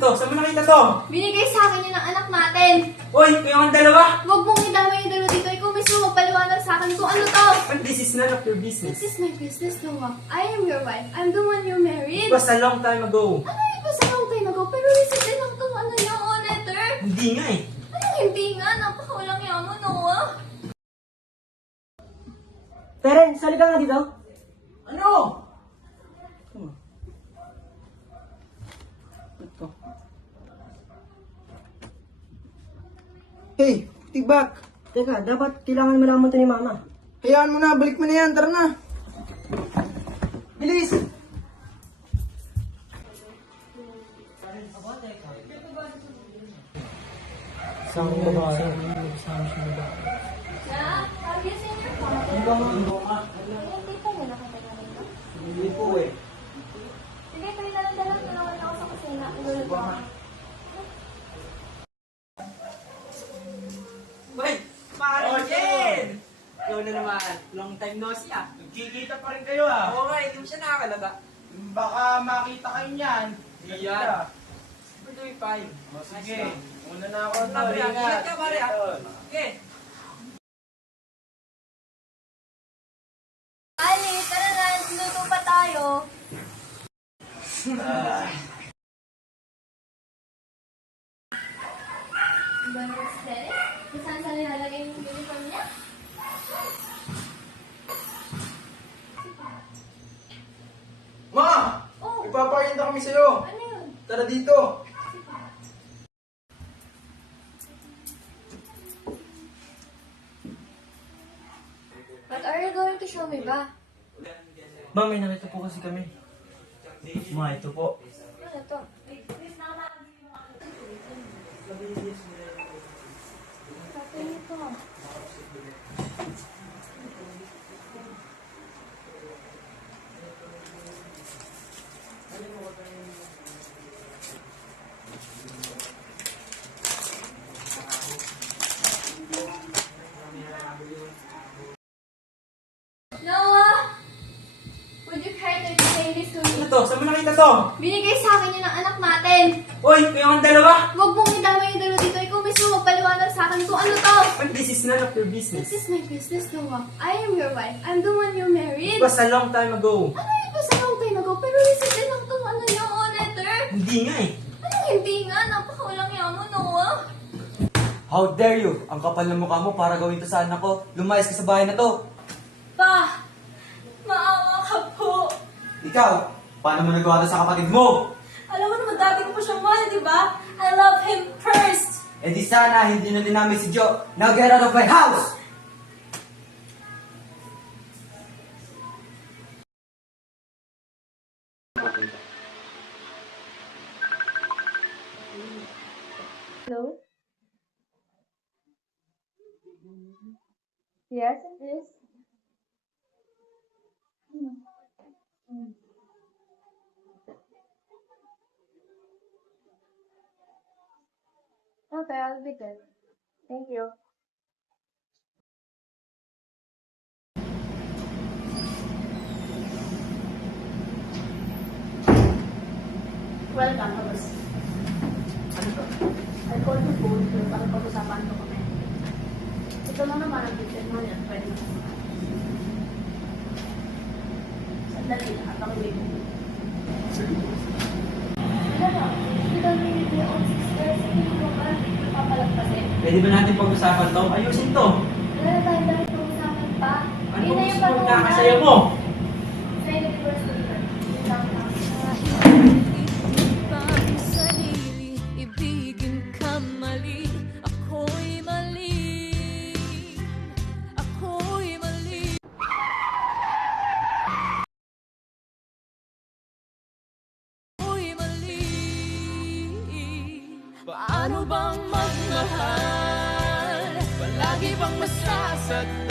to? Saan mo nakita to? Binigay sa akin yun ng anak natin. Uy, kayong dalawa? Huwag mong idamay yung dalawa dito. Ikaw mismo magpaliwanag sa akin kung ano to. But this is none of your business. This is my business, Noah. I am your wife. I'm the one you married. It was a long time ago. Ano yun ba sa long time ago? Pero recently lang itong ano niya, letter. Hindi nga eh. Anong hindi nga? Napakawalang yaman, Noah. Terence, salika nga dito. Ano? Ito. Hey, tibak. Teka, dapat kailangan malaman to ni Mama. Hayaan mo na, balik mo na yan, tara na. Bilis! Saan ba ba? Yeah? Have you seen your father? Hindi pa niya nakatagal ito. Hindi po eh. Sige, kayo dalang-dalang. Tulungan ako sa kusina. Ilulog ko. Uy, parang Jen! Ikaw na naman. Long time no see ah. Nagkikita pa rin kayo ah. Oo nga, hindi mo siya nakakalaga. Baka makita kayo niyan. Iyan. We're doing fine. Sige, una na ako to. Sabi ah, ingat ka pare ah. Ayun. Okay. Ali, tara na. Luto pa tayo. Ba na si Terence? Kung saan saan nilalagay yung uniform niya? Ma! Oh, Ipapakita kami sa'yo. ano yun? Tara dito. What are you going to show me ba? Ma'am, may nakita po kasi kami. Ma, ito po. Ano to? Sabi nito. Noah! Would you care to explain this to Ano me? to? Saan mo nakita to? Binigay sa akin yun ng anak natin. Uy, kayong dalawa? Huwag mong idamay yung dalawa dito. Ikaw mismo magpaliwanag sa akin kung ano to. But this is none of your business. This is my business, Noah. I am your wife. I'm the one you married. It was a long time ago. Ano yun ba sa long time ago? Pero recently lang itong ano niya, letter. Hindi nga eh. Anong hindi nga? Napakawalang yaman, Noah. How dare you? Ang kapal ng mukha mo para gawin to sa anak ko. Lumayas ka sa bahay na to. Pa! Maawa ka po. Ikaw, paano mo nagawa to sa kapatid mo? Alam mo naman dati ko pa siyang mahal, di ba? I love him first. Eh di sana hindi na dinamay si Joe. Now get out of my house! Hello? Yes, it is. Okay, I'll be good. Thank you. Welcome, Tapos. I called you phone para pag-usapan ko kami. Ito lang naman ang picture mo yan. Pwede mo. Sandali na. At ako wait. Ano ba? You don't really be on sisters. Hindi ko ba papalagpasin? Pwede ba natin pag-usapan to? Ayusin to. Wala na tayo dahil pag-usapan pa. Ano Yun ba na gusto yung mo patunay. kakasaya mo? Say the first word. Yun lang lang. Ibang sarili, ibigin ka mali. Ako'y mali. Ako'y mali. Ako'y mali. Paano bang magmahal? Palagi bang masasaktan?